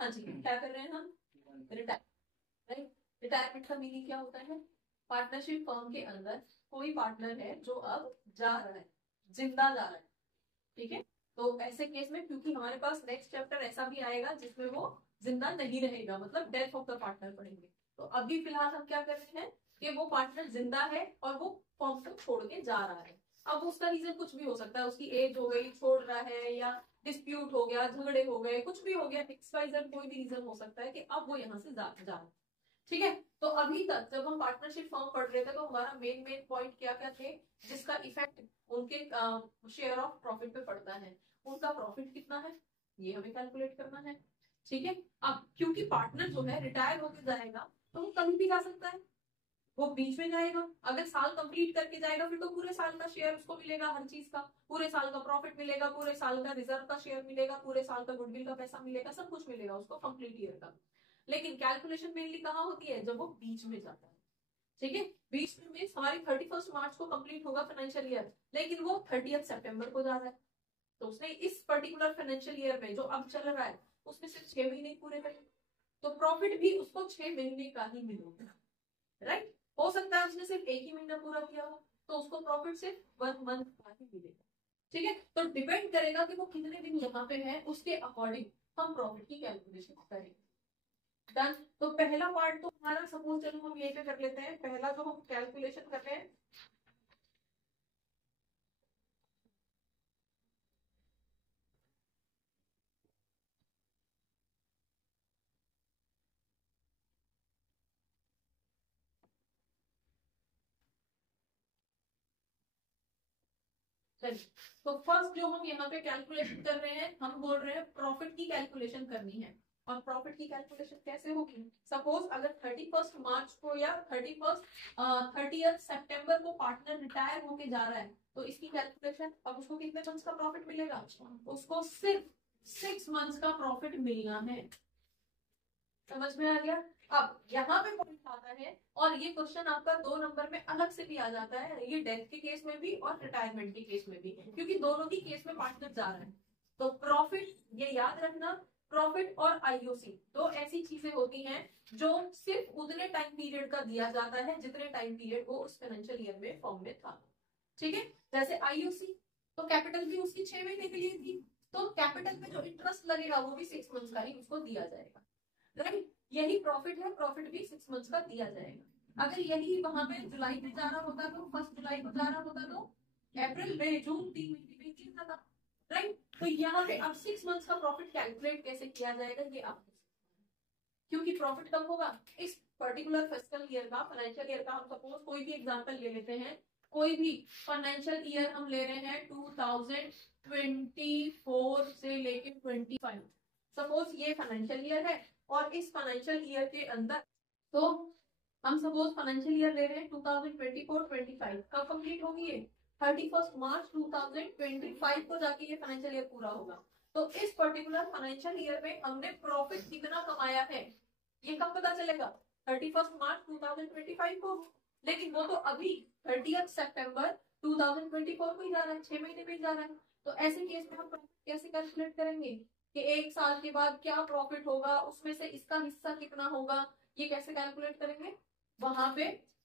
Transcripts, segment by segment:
हाँ जी, क्या कर रहे हैं हम? Retire, right. रिटायरमेंट का मीनिंग क्या होता है? पार्टनरशिप फर्म के अंदर कोई पार्टनर है जो अब जा रहा है, जिंदा जा रहा है, ठीक है। तो ऐसे केस में, क्योंकि हमारे पास नेक्स्ट चैप्टर ऐसा भी आएगा जिसमें वो जिंदा नहीं रहेगा, मतलब डेथ ऑफ द पार्टनर पढ़ेंगे। तो अभी फिलहाल हम क्या कर रहे हैं कि वो पार्टनर जिंदा है और वो फॉर्म को छोड़ के जा रहा है। अब उसका रीजन कुछ भी हो सकता है, उसकी एज हो गई, छोड़ रहा है, या डिस्प्यूट हो गया, झगड़े हो गए, कुछ भी हो गया, एक्सवाइजेड कोई भी रीजन हो सकता है कि अब वो यहाँ से जा रहा है, ठीक है। तो अभी तक जब हम पार्टनरशिप फॉर्म पढ़ रहे थे तो हमारा मेन मेन पॉइंट क्या क्या थे, जिसका इफेक्ट उनके शेयर ऑफ प्रॉफिट पे पड़ता है। उनका प्रॉफिट कितना है ये हमें कैलकुलेट करना है, ठीक है। अब क्योंकि पार्टनर जो है रिटायर होकर जाएगा तो वो कहीं भी जा सकता है, वो बीच में जाएगा, अगर साल कंप्लीट करके जाएगा फिर तो पूरे साल का शेयर उसको मिलेगा, हर चीज का पूरे साल का प्रॉफिट मिलेगा, पूरे साल का रिजर्व का शेयर मिलेगा, पूरे साल का गुडविल का पैसा मिलेगा, सब कुछ मिलेगा उसको कंप्लीट ईयर का। लेकिन कैलकुलेशन मेनली कहाँ होती है? जब वो बीच में जाता है, ठीक है। बीच में मीन्स हमारी 31 मार्च को कंप्लीट होगा फाइनेंशियल ईयर, लेकिन वो 30 सितंबर को जा रहा है, तो उसने इस पर्टिकुलर फाइनेंशियल ईयर में जो अब चल रहा है उसमें सिर्फ 6 महीने पूरे करे, तो प्रॉफिट भी उसको 6 महीने का ही मिलेगा, राइट। हो सकता है उसने सिर्फ एक ही महीना पूरा किया हो तो उसको प्रॉफिट सिर्फ 1 मंथ का ही मिलेगा, ठीक है। तो डिपेंड करेगा कि वो कितने दिन यहाँ पे है, उसके अकॉर्डिंग हम प्रॉफिट की कैलकुलेशन करेंगे। डन। तो पहला पार्ट तो हमारा, सपोज चलो हम ये पे कर लेते हैं, पहला जो हम कैलकुलेशन कर रहे हैं, चलिए। तो फर्स्ट जो हम यहाँ पे कैलकुलेशन कर रहे हैं, हम बोल रहे हैं प्रॉफिट की कैलकुलेशन करनी है। और प्रॉफिट की कैलकुलेशन कैसे होगी? सपोज अगर 31 मार्च को या 30 सितंबर को पार्टनर रिटायर होके जा रहा है, तो इसकी कैलकुलेशन, अब उसको कितने मंथ्स का प्रॉफिट मिलेगा? उसको सिर्फ 6 मंथ्स का प्रॉफिट मिलना है। समझ में आ गया? अब यहाँ पे पॉइंट आता है, और ये क्वेश्चन आपका 2 नंबर में अलग से भी आ जाता है, ये डेथ के केस में भी और रिटायरमेंट के केस में भी, क्योंकि दोनों ही केस में पार्टनर जा रहा है। तो प्रॉफिट, ये याद रखना, प्रॉफिट और आईओसी दो ऐसी चीजें होती हैं जो सिर्फ उतने टाइम पीरियड का दिया जाता है जितने टाइम पीरियड वो उस फाइनेंशियल ईयर में फॉर्म में था, ठीक है। जैसे आईओसी, तो कैपिटल भी उसकी 6 महीने के लिए थी, तो कैपिटल पे जो इंटरेस्ट लगेगा वो भी 6 मंथ्स का ही उसको दिया जाएगा, राइट। यही प्रॉफिट है, प्रॉफिट भी 6 मंथ्स का दिया जाएगा। अगर यही वहां पे जुलाई में जा रहा होता तो 1 जुलाई को जा रहा होता तो अप्रैल मई जून 3 महीने में दिया था, राइट। तो यहाँ पे अब 6 मंथ्स का प्रॉफिट कैलकुलेट कैसे किया जाएगा ये आप, क्योंकि प्रॉफिट कब होगा? इस पर्टिकुलर फिस्कल ईयर का, फाइनेंशियल ईयर का, हम सपोज कोई भी एग्जांपल ले लेते हैं, कोई भी फाइनेंशियल ईयर हम ले रहे हैं 2024 से लेके 25, सपोज ये फाइनेंशियल ईयर है, और इस फाइनेंशियल ईयर के अंदर, तो हम सपोज फाइनेंशियल ईयर ले रहे हैं 2024-25, कब कंप्लीट होगी ये? 31 मार्च 2025 को जाके ये फाइनेंशियल ईयर पूरा होगा। तो इस पर्टिकुलर फाइनेंशियल ईयर में हमने प्रॉफिट कितना कमाया है ये कब पता चलेगा? 31 मार्च 2025 को। लेकिन वो तो अभी 30 सितंबर 2024 को ही जा रहा है, 6 महीने में ही जा रहा है। तो ऐसे केस में हम प्रॉफिट कैसे कैलकुलेट करेंगे कि एक साल के बाद क्या प्रॉफिट होगा, उसमें से इसका हिस्सा कितना होगा, ये कैसे कैलकुलेट करेंगे? वहां पे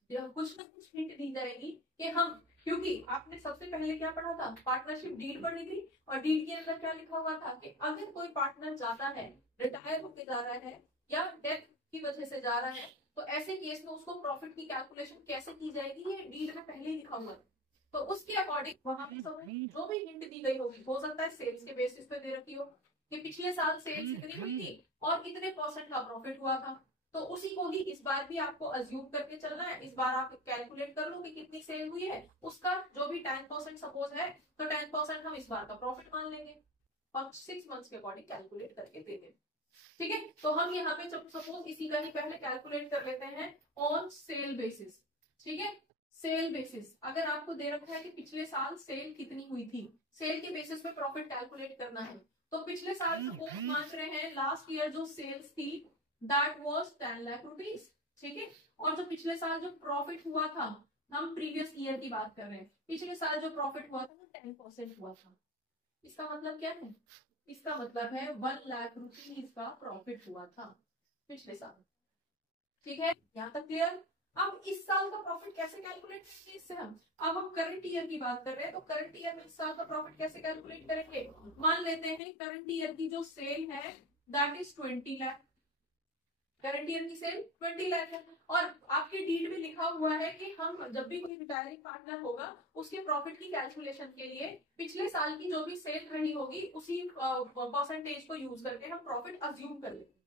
कुछ ना कुछ हिंट दी जाएगी कि हम, क्योंकि आपने सबसे पहले क्या पढ़ा था? पार्टनरशिप डीड पढ़ी थी, और डीड के अंदर क्या लिखा हुआ था कि अगर कोई पार्टनर जाता है, रिटायर होके जा रहा है या डेथ की वजह से जा रहा है, तो ऐसे केस में उसको प्रॉफिट की कैलकुलेशन कैसे की जाएगी ये डीड में पहले ही लिखा हुआ है। तो उसके अकॉर्डिंग वहां पे सब जो भी हिंट दी गई होगी, हो सकता है सेल्स के बेसिस पे दे रखी हो कि पिछले साल सेल्स इतनी हुई थी और इतने परसेंट का प्रॉफिट हुआ था, तो उसी को ही इस बार भी आपको अज्यूम करके चलना है। इस बार आप कैलकुलेट कर लो कि कितनी सेल हुई है, उसका जो भी 10% सपोज है, तो 10% हम इस बार का प्रॉफिट मान लेंगे और 6 मंथ्स के अकॉर्डिंग कैलकुलेट करके दे देंगे, ठीक है। तो हम यहाँ पे सपोज इसी का ही पहले कैलकुलेट कर लेते हैं ऑन सेल बेसिस, ठीक है। सेल बेसिस, अगर आपको दे रखा है कि पिछले साल सेल कितनी हुई थी, सेल के बेसिस पे प्रॉफिट कैलकुलेट करना है, तो पिछले साल सपोज मान रहे हैं लास्ट ईयर जो सेल्स थी दैट वाज 10 लाख रुपीज, ठीक है। और जो पिछले साल जो प्रॉफिट हुआ था, हम प्रीवियस ईयर की बात कर रहे हैं, पिछले साल जो प्रॉफिट हुआ था वो 10% हुआ था। इसका मतलब क्या है? इसका मतलब है 1 लाख रुपीज का प्रॉफिट हुआ था पिछले साल। ठीक है, यहाँ तक क्लियर। अब इस साल का प्रॉफिट कैसे कैलकुलेट करेंगे इससे अब हम करंट ईयर की बात कर रहे हैं, तो करंट ईयर में इस साल का प्रॉफिट कैसे कैलकुलेट करेंगे। मान लेते हैं करंट ईयर की जो सेल है that is 20 lakh. Current year की सेल 20 लाख है और आपके डीड में लिखा हुआ है कि हम जब भी कोई रिटायरिंग पार्टनर होगा उसके प्रॉफिट की कैलकुलेशन के लिए पिछले साल की जो भी सेल रही होगी उसी परसेंटेज को यूज करके हम प्रॉफिट अज्यूम कर लेंगे।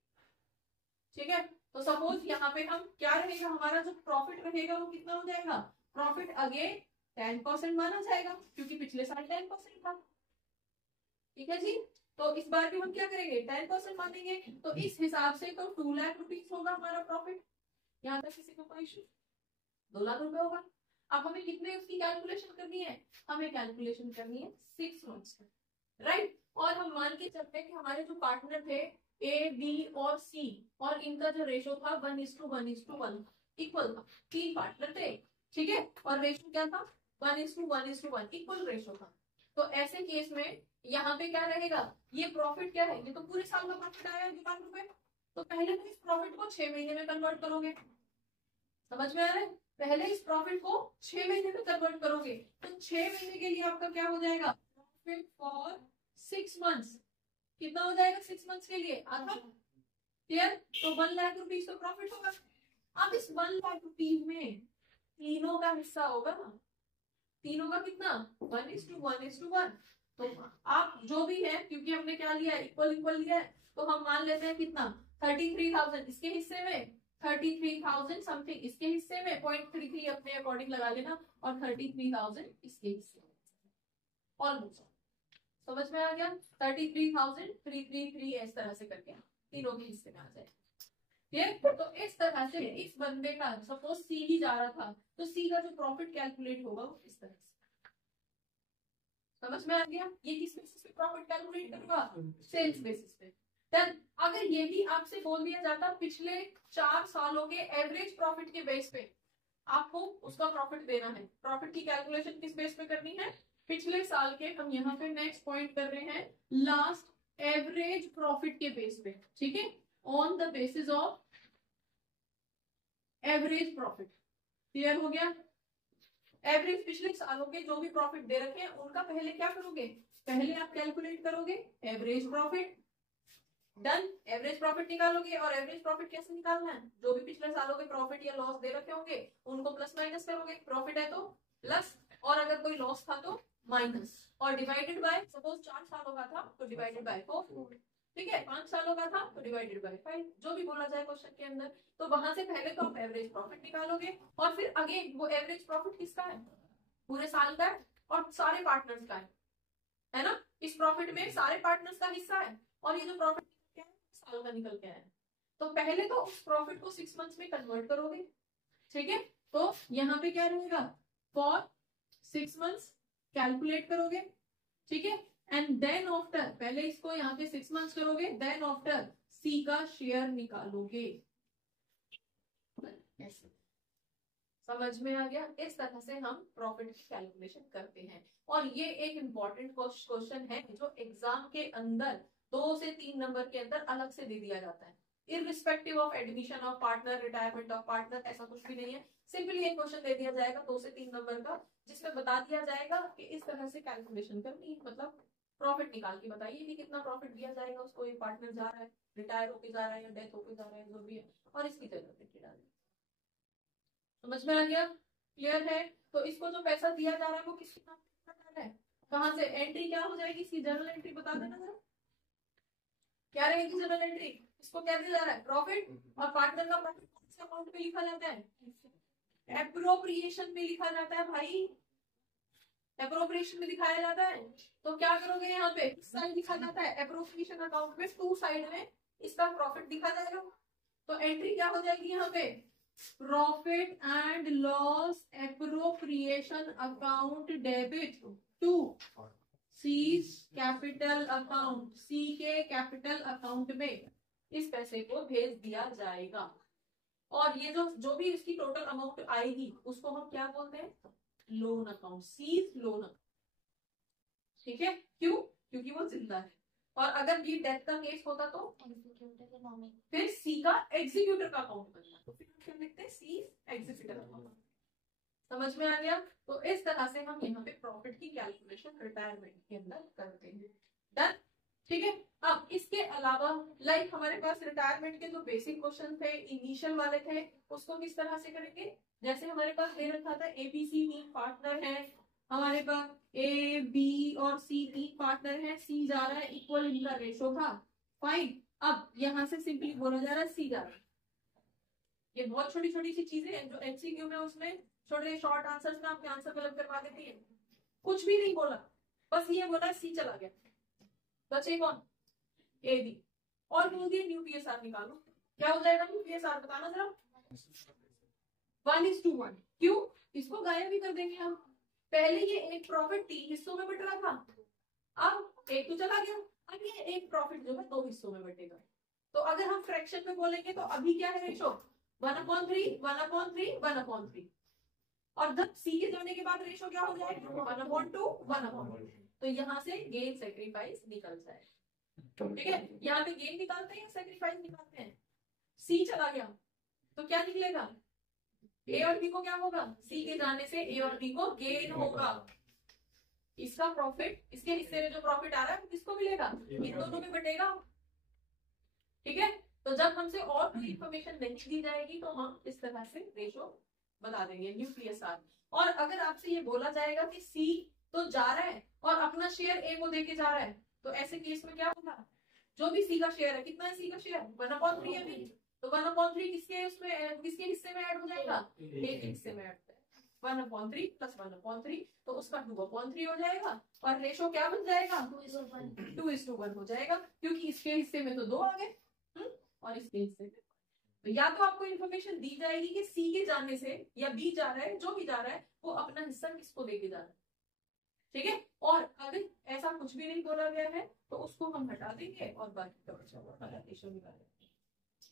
ठीक है, तो सपोज यहाँ पे हम क्या रहेगा, हमारा जो प्रॉफिट रहेगा वो कितना हो जाएगा, प्रॉफिट अगेन 10% माना जाएगा क्योंकि पिछले साल 10% था। ठीक है जी, तो इस बार भी हम क्या करेंगे 10% मानेंगे, तो इस हिसाब से तो 2 लाख रुपीज होगा हमारा प्रॉफिट। यहाँ तक किसी को कोई इशू, 2 लाख रुपए होगा। अब हमें कितने उसकी कैलकुलेशन करनी है, हमें कैलकुलेशन करनी है 6 मंथ्स, राइट। और हम मान के चलते हैं कि हमारे जो पार्टनर थे ए बी और सी और इनका जो रेशो था 1:1:1 इक्वल था। 3 पार्टनर थे, ठीक है, और रेशो क्या था 1:1:1 इक्वल रेशो था। तो ऐसे केस में यहाँ पे क्या रहेगा, ये प्रॉफिट क्या है, ये तो पूरे साल का प्रॉफिट आया है 2 लाख रुपए। तो पहले तो इस प्रॉफिट को 6 महीने में कन्वर्ट करोगे, समझ में आ रहा है, पहले इस प्रॉफिट को 6 महीने में कन्वर्ट करोगे तो 6 महीने के लिए आपका क्या हो जाएगा, प्रॉफिट फॉर 6 मंथ्स कितना हो जाएगा 6 मंथ्स के लिए आधा। क्लियर, तो 1 लाख रुपीज तो प्रॉफिट होगा। अब इस 1 लाख रुपीज में तीनों का हिस्सा होगा ना, तीनों का कितना 1:1:1। तो आप जो भी है क्योंकि हमने क्या लिया इक्वल इक्वल लिया है तो हम मान लेते हैं कितना 33,000 इसके हिस्से में, 33,000 समथिंग इसके हिस्से में, 0.33 अपने अकॉर्डिंग लगा लेना और 33,000 इसके हिस्से में। ऑलमोस्ट समझ में आ गया, 33,333 इस तरह से करके तीनों के हिस्से में आ जाए। तो इस तरह से इस बंदे का सपोज सी ही जा रहा था तो सी का जो प्रॉफिट कैलकुलेट होगा वो इस तरह से, समझ में आ गया। ये किस बेसिस पे प्रॉफिट कैलकुलेट करूंगा, सेल्स बेसिस पे। देन अगर ये भी आपसे बोल दिया जाता पिछले 4 सालों के एवरेज प्रॉफिट के बेस पे आपको उसका प्रॉफिट देना है, प्रॉफिट की कैलकुलेशन किस बेस पे करनी है, पिछले साल के, हम यहाँ पे नेक्स्ट पॉइंट कर रहे हैं लास्ट एवरेज प्रॉफिट के बेस पे, ठीक है, on the basis of average profit. Clear हो गया, एवरेज पिछले सालों के जो भी प्रॉफिट दे रखे हैं उनका पहले क्या करोगे, पहले आप कैलकुलेट करोगे average profit. Done, average profit निकालोगे और एवरेज प्रॉफिट कैसे निकालना है, जो भी पिछले सालों के प्रॉफिट या लॉस दे रखे होंगे उनको प्लस माइनस करोगे, प्रॉफिट है तो प्लस और अगर कोई लॉस था तो माइनस, और डिवाइडेड बाय, सपोज 4 सालों का था तो डिवाइडेड बाय 4, ठीक है, 5 सालों का था तो डिवाइडेड बाय 5, जो भी बोला जाए क्वेश्चन के अंदर। तो वहां से पहले तो आप एवरेज प्रॉफिट निकालोगे और फिर अगेन वो एवरेज प्रॉफिट किसका है, पूरे साल का है और सारे पार्टनर्स का है ना, इस प्रॉफिट में सारे पार्टनर्स का हिस्सा है और ये जो प्रॉफिट क्या है साल का निकल के आया है। तो पहले तो उस प्रॉफिट को 6 मंथ्स में कन्वर्ट करोगे, ठीक है, तो यहाँ पे क्या रहेगा फॉर 6 मंथ्स कैलकुलेट करोगे, ठीक है, एंड देन आफ्टर, पहले इसको यहाँ पे 6 मंथ्स करोगे, देन आफ्टर सी का शेयर निकालोगे। समझ में आ गया, इस तरह से हम प्रॉफिट की कैलकुलेशन करते हैं। और ये एक इंपॉर्टेंट क्वेश्चन है जो एग्जाम के अंदर 2 से 3 नंबर के अंदर अलग से दे दिया जाता है, irrespective of admission of partner, retirement of partner, ऐसा कुछ भी नहीं है, सिंपली एक क्वेश्चन दे दिया जाएगा 2 से 3 नंबर का जिसमें बता दिया जाएगा कि इस तरह से कैलकुलेशन करनी है, मतलब प्रॉफिट निकाल के बताइए कि कितना प्रॉफिट दिया जाएगा उसको, ये पार्टनर जा रहा है, रिटायर होके जा रहा है या डेथ होके जा रहा है, जो भी है, और इसकी जरूरत डालें। समझ में आ गया, क्लियर है। तो इसको जो पैसा दिया जा रहा है वो किसके नाम पे जा रहा है, कहाँ से, एंट्री क्या हो जाएगी, इसकी जर्नल एंट्री बता देना जरा, क्या रहेगी जर्नल एंट्री, इसको क्या दिया जा रहा है प्रॉफिट, और पार्टनर का प्रॉफिट कौन से अकाउंट पे लिखा जाता है, एप्रोप्रिएशन में लिखा जाता है भाई, एप्रोप्रिएशन में दिखाया जाता है। तो क्या करोगे यहाँ पे साइड लिखा जाता है एप्रोप्रिएशन अकाउंट में, 2 साइड में इसका प्रॉफिट दिखा जाएगा। तो एंट्री क्या हो जाएगी यहाँ पे, profit and loss appropriation account debit to C's capital account, C के कैपिटल अकाउंट में इस पैसे को भेज दिया जाएगा। और ये जो भी इसकी टोटल अमाउंट आएगी उसको हम क्या बोलते हैं, loan account, seize loan account, ठीक है, क्यों, क्योंकि वो जिंदा है, और अगर बी डेथ का केस होता तो फिर सी का एग्जीक्यूटर का अकाउंट बनता, तो फिर हम लिखते हैं सी एग्जीक्यूटर अकाउंट। समझ में आ गया? तो इस तरह से हम यहाँ पे प्रॉफिट की कैलकुलेशन रिटायरमेंट के अंदर करते हैं। डन? ठीक है। अब इसके अलावा लाइक हमारे पास रिटायरमेंट के जो बेसिक क्वेश्चन थे, इनिशियल वाले थे, उसको किस तरह से करेंगे? जैसे हमारे पास दे रखा था एबीसी तीन पार्टनर है, हमारे पास ए बी और सी तीन पार्टनर है, सी जा रहा है, इक्वल इनका रेशो था, फाइन। अब यहाँ से सिंपली बोला जा रहा है सी जा रहा है। ये बहुत छोटी छोटी सी चीजें हैं जो एमसीक्यू में उसमें छोटे शॉर्ट आंसर्स में आपके आंसर गलत करवा देती है। कुछ भी नहीं बोला, बस ये बोला सी चला गया, बचे कौन? A B. और बोल दिया न्यू पीएसआर निकालो। क्या हो जाएगा न्यू पीएसआर? बताना जरा। 1:1। क्यों? इसको गायब भी कर देंगे हम। पहले ये एक प्रॉफिट 3 हिस्सों में बट रहा था, अब एक तो चला गया, अब ये एक प्रॉफिट जो है 2 हिस्सों में बटेगा। तो अगर हम फ्रैक्शन में बोलेंगे तो अभी क्या है रेशो? 1/3, 1/3, 1/3। और जब सी के जाने के बाद रेशो क्या हो जाएगा? 1/2, 1/2। तो यहाँ से गेन सेक्रीफाइस निकल जाए। ठीक है, यहाँ पे गेन निकालते हैं या सेक्रीफाइस निकालते हैं? सी चला गया तो क्या निकलेगा? ए और बी को क्या होगा? सी के जाने से ए और बी को गेन होगा। इसका प्रॉफिट, इसके हिस्से में जो प्रॉफिट आ रहा है वो किसको मिलेगा? इन दोनों में बटेगा। ठीक है, तो जब हमसे और कोई इंफॉर्मेशन नहीं दी जाएगी तो हम इस तरह से रेशो बता देंगे न्यू पीएसआर। और अगर आपसे ये बोला जाएगा कि सी तो जा रहा है और अपना शेयर ए को देके जा रहा है, तो ऐसे केस में क्या होगा? जो भी सी का शेयर है, कितना है सी का शेयर? 1/3 है भी, तो 1/3 किसके उसमें, किसके हिस्से में ऐड हो जाएगा? ए के हिस्से में ऐड हो जाएगा। 1/3 प्लस 1/3 तो उसका 2/3 हो जाएगा और रेशो क्या बन जाएगा? 2:1 हो जाएगा, क्योंकि इसके हिस्से में तो 2 आ गए और इसके हिस्से में। तो या तो आपको इन्फॉर्मेशन दी जाएगी कि सी के जाने से या बी जा रहा है, जो भी जा रहा है वो अपना हिस्सा किसको देके जा रहा है। ठीक है, और अगर ऐसा कुछ भी नहीं बोला गया है तो उसको हम हटा देंगे और बाकी का रेशो निकालेंगे।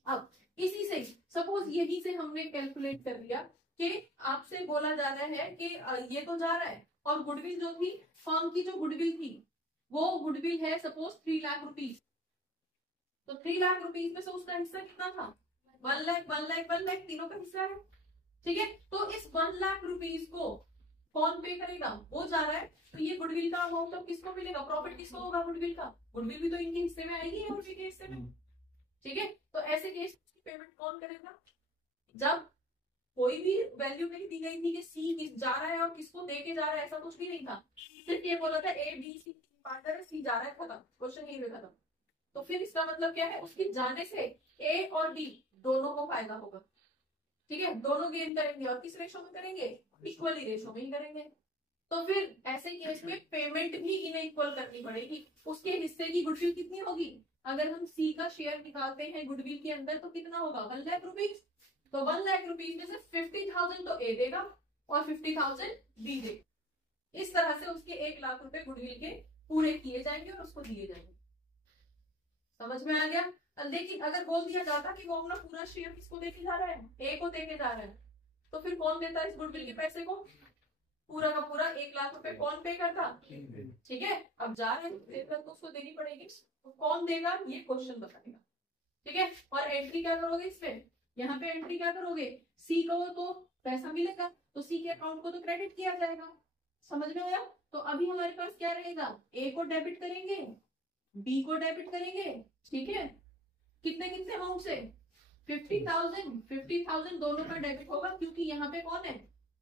अब इसी से सपोज यही से हमने कैलकुलेट कर लिया कि आपसे बोला जा रहा है कि ये तो जा रहा है और गुडविल जो थी, फर्म की जो गुडविल थी वो गुडविल है सपोज 3 लाख रुपीज। तो 3 लाख रुपीज में से उसका हिस्सा कितना था? 1 लाख, 1 लाख, 1 लाख, तीनों का हिस्सा है। ठीक है, तो इस 1 लाख रुपीज को कौन पे करेगा? वो जा रहा है, तो ये गुडविल का अमाउंट अब किसको मिलेगा? प्रॉफिट किसको होगा? गुडविल का। गुडविल भी तो इनके हिस्से में आएगी और के हिस्से में। ठीक है, तो ऐसे केस की पेमेंट कौन करेगा? जब कोई भी वैल्यू नहीं दी गई थी कि सी किस जा रहा है और किसको देके जा रहा है, ऐसा कुछ भी नहीं था, सिर्फ ये बोला था ए बी सी पार्टनर है, सी जा रहा है, खत्म, क्वेश्चन यही खत्म। तो फिर इसका मतलब क्या है? उसके जाने से ए और बी दोनों को फायदा होगा। ठीक है, दोनों गेन करेंगे और किस रेशो में करेंगे? इक्वली रेशो में ही करेंगे। तो फिर ऐसे केस में पेमेंट भी इन्हें इक्वल करनी पड़ेगी। उसके हिस्से की गुडविल कितनी होगी? अगर हम सी का शेयर निकालते हैं गुडविल के अंदर तो कितना होगा? 1 लाख रुपीज। तो 1 लाख रुपीज में से 50,000 तो ए देगा और 50,000 बी देगा। इस तरह से उसके 1 लाख रुपए गुडविल के पूरे किए जाएंगे और उसको दिए जाएंगे। समझ में आ गया? लेकिन अगर बोल दिया जाता कि वो अपना पूरा शेयर किसको देके जा रहा है? ए को देके जा रहा है, तो फिर कौन देता है इस गुडविल के पैसे को? पूरा का पूरा 1 लाख रुपए कौन पे करता? ठीक है, अब जा रहे हैं तो उसको देनी पड़ेगी, तो कौन देगा ये क्वेश्चन बताएगा। ठीक है, और एंट्री क्या करोगे इसमें? यहाँ पे एंट्री क्या करोगे? सी को तो पैसा मिलेगा तो सी के अकाउंट को तो क्रेडिट किया जाएगा। समझ में आया? तो अभी हमारे पास क्या रहेगा? ए को डेबिट करेंगे, बी को डेबिट करेंगे। ठीक है, कितने कितने अमाउंट से? 50,000 दोनों का डेबिट होगा, क्योंकि यहाँ पे कौन है?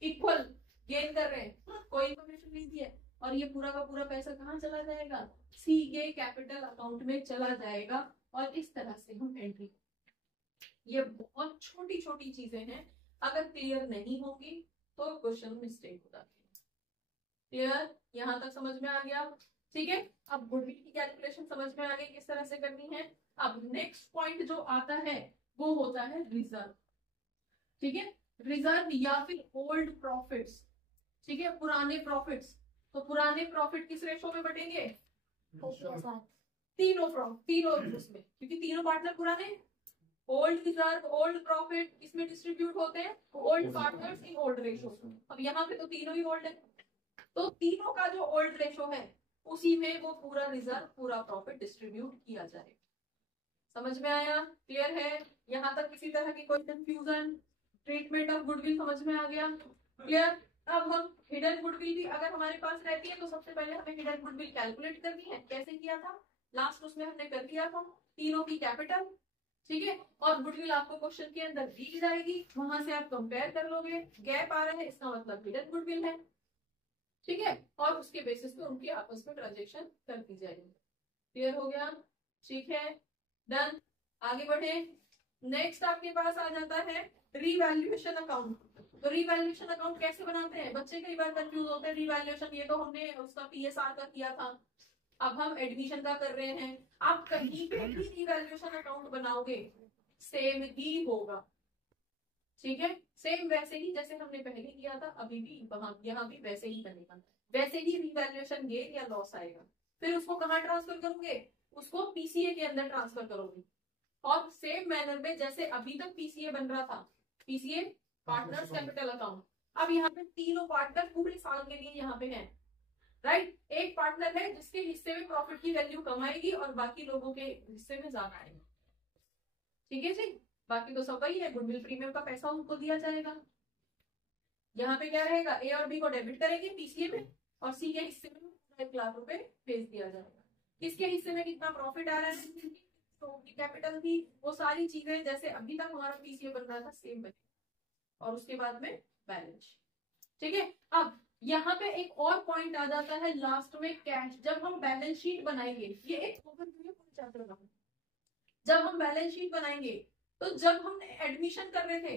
इक्वल गेन कर रहे हैं, कोई इन्फॉर्मेशन नहीं दी है। और ये पूरा का पूरा पैसा कहाँ चला जाएगा? सी के कैपिटल अकाउंट में चला जाएगा। और इस तरह से हम एंट्री, ये बहुत छोटी छोटी चीजें हैं, अगर क्लियर नहीं होगी तो क्वेश्चन मिस्टेक हो जाती है। क्लियर? यहाँ तक समझ में आ गया? ठीक है, अब गुडविल की कैलकुलेशन समझ में आ गई किस तरह से करनी है। अब नेक्स्ट पॉइंट जो आता है वो होता है रिजर्व। ठीक है, रिजर्व या फिर ओल्ड प्रॉफिट्स। ठीक है, पुराने प्रॉफिट्स। तो पुराने प्रॉफिट किस रेशो में बटेंगे? तीनों उसमें, क्योंकि तीनों पार्टनर पुराने। ओल्ड रिजर्व, ओल्ड प्रॉफिट इसमें डिस्ट्रीब्यूट होते हैं old partners in old ratio. अब यहाँ पे तो तीनों ही ओल्ड है, तो तीनों का जो ओल्ड रेशो है उसी में वो पूरा रिजर्व, पूरा प्रॉफिट डिस्ट्रीब्यूट किया जाए। समझ में आया? क्लियर है? यहाँ तक किसी तरह की कोई कंफ्यूजन? ट्रीटमेंट ऑफ गुडविल समझ में आ गया? क्लियर? अब हम हिडन गुडविल भी अगर हमारे पास रहती है तो सबसे पहले हमें हिडन गुडविल कैलकुलेट करनी है। कैसे किया था? लास्ट उसमें हमने कर दिया था, तीनों की कैपिटल, ठीक है। और गुडविल आपको क्वेश्चन के अंदर दी जाएगी, वहां से आप कंपेयर कर लोगे, गैप आ रहा है इसका मतलब हिडन गुडविल है, ठीक है। और उसके बेसिस पे उनके आपस में ट्रांजेक्शन कर दी जाएगी। क्लियर हो गया? ठीक है, डन। आगे बढ़े। नेक्स्ट आपके पास आ जाता है रीवैल्यूएशन अकाउंट। तो रीवैल्यूएशन अकाउंट कैसे बनाते हैं? बच्चे कई बार कंफ्यूज होते हैं। रीवैल्यूएशन ये तो हमने उसका पीएसआर का किया था, अब हम एडमिशन का कर रहे हैं। आप कहीं पे भी रीवैल्यूएशन अकाउंट बनाओगे सेम ही होगा, ठीक है। सेम वैसे ही जैसे हमने पहले किया था, अभी भी वहां यहाँ भी वैसे ही बनेगा। वैसे ही रीवैल्यूएशन गेन या लॉस आएगा। फिर उसको कहाँ ट्रांसफर करोगे? उसको पीसीए के अंदर ट्रांसफर करोगे। और सेम मैनर में जैसे अभी तक पीसीए बन रहा था, पीसीए पार्टनर्स कैपिटल अकाउंट, अब यहाँ पे तीनों पार्टनर पूरे साल के लिए यहाँ पे हैं, राइट। एक पार्टनर है जिसके हिस्से में प्रॉफिट की वैल्यू कम आएगी और बाकी लोगों के हिस्से में ज्यादा आएगी, ठीक है जी। बाकी तो सब वही है, गुडविल प्रीमियम का पैसा उनको दिया जाएगा। यहाँ पे क्या रहेगा? ए और बी को डेबिट करेंगे पीसीए में, और सी के हिस्से में 1 लाख रुपए भेज दिया जाएगा। किसके हिस्से में कितना प्रॉफिट आ रहा है, तो कैपिटल थी, वो सारी चीजें जैसे अभी तक हमारा पीसीए बन रहा था सेम बने, और उसके बाद में बैलेंस, ठीक है। अब यहाँ पे एक और पॉइंट आ जाता है लास्ट में, कैश। जब हम बैलेंस शीट बनाएंगे, ये एक ओवरव्यू है पूरे चैप्टर का। जब हम बैलेंस शीट बनाएंगे तो जब हम एडमिशन कर रहे थे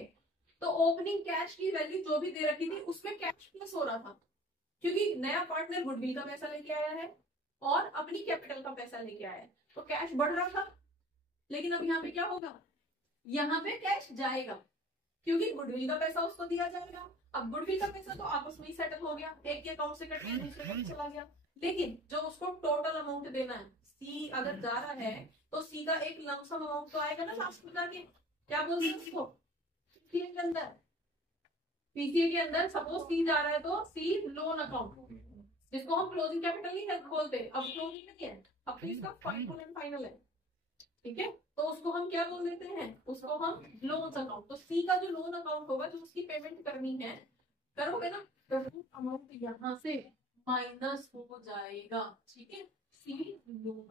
तो ओपनिंग कैश की वैल्यू जो भी दे रखी थी उसमें कैश प्लस हो रहा था, क्योंकि नया पार्टनर गुडविल का पैसा लेके आया है और अपनी कैपिटल का पैसा लेके आया है, तो कैश बढ़ रहा था। लेकिन अब यहाँ पे क्या होगा? यहाँ पे कैश जाएगा, क्योंकि गुडविल का पैसा उसको दिया जाएगा। अब गुडविल का पैसा तो आपस में ही सेटल हो गया, एक के अकाउंट से कट के दूसरे में चला गया। लेकिन जो उसको टोटल अमाउंट देना है, सी अगर जा रहा है तो सी का एक लमसम अमाउंट तो आएगा ना लास्ट में जाके। क्या बोलते हैं उसको? पीसीए के अंदर, पीसीए के अंदर सपोज सी जा रहा है तो सी लोन अकाउंट, जिसको हम क्लोजिंग कैपिटल नहीं बोलते, अब क्लोजिंग नहीं है, अब तो इसका फाइनल है, ठीक है। तो उसको हम क्या बोल देते हैं? उसको हम लोन अकाउंट। तो सी का जो लोन अकाउंट होगा, जो उसकी पेमेंट करनी है, करोगे ना, तो वो अमाउंट यहाँ से माइनस हो जाएगा, ठीक है। सी लोन,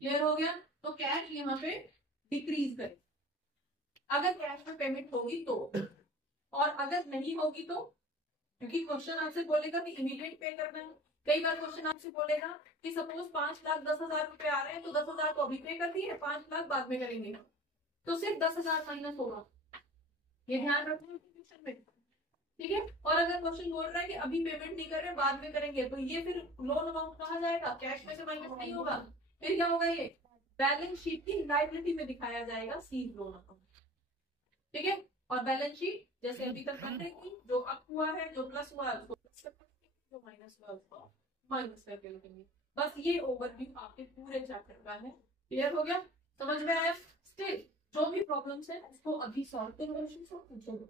क्लियर हो गया? तो कैश यहाँ पे डिक्रीज करे अगर कैश में पेमेंट होगी तो, और अगर नहीं होगी तो, क्योंकि क्वेश्चन आपसे बोलेगा कि इमीडिएट पे करना है। कई बार क्वेश्चन आपसे बोलेगा कि सपोज 5,10,000 रुपए आ रहे हैं, तो 10,000 को अभी पे कर दिए, 5 लाख बाद में करेंगे, तो सिर्फ 10,000 माइनस होगा। ये ध्यान रखना क्वेश्चन में, ठीक है। और अगर क्वेश्चन बोल रहा है कि अभी पेमेंट नहीं कर रहे बाद में करेंगे, तो ये फिर लोन अमाउंट कहा जाएगा, कैश में से माइनस नहीं होगा, फिर क्या होगा? ये बैलेंस शीट की लायबिलिटी में दिखाया जाएगा, सी लोन अकाउंट, ठीक है। और बैलेंस शीट जैसे अभी तक बन रही थी, जो अप हुआ है, जो प्लस हुआ है उसको प्लस कर, जो माइनस हुआ उसको माइनस करके लिखेंगे। बस ये ओवरव्यू आपके पूरे चैप्टर का है। क्लियर हो गया? समझ में आया? स्टिल जो भी प्रॉब्लम्स है उसको अभी सॉल्व करो।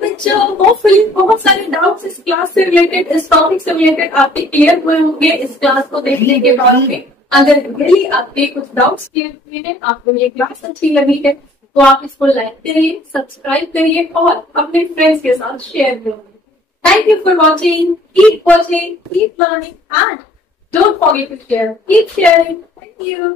बच्चों, होपफुली बहुत सारे डाउट्स इस क्लास से रिलेटेड, इस टॉपिक से रिलेटेड आपके क्लियर हुए होंगे इस क्लास को देखने के बाद में। अगर रियली आपके कुछ डाउट्स क्लियर हुए हैं, आपको ये क्लास अच्छी लगी है, तो आप इसको लाइक करिए, सब्सक्राइब करिए और अपने फ्रेंड्स के साथ शेयर करिए। Thank you for watching. Keep watching, keep learning, and don't forget to share. Keep sharing. Thank you.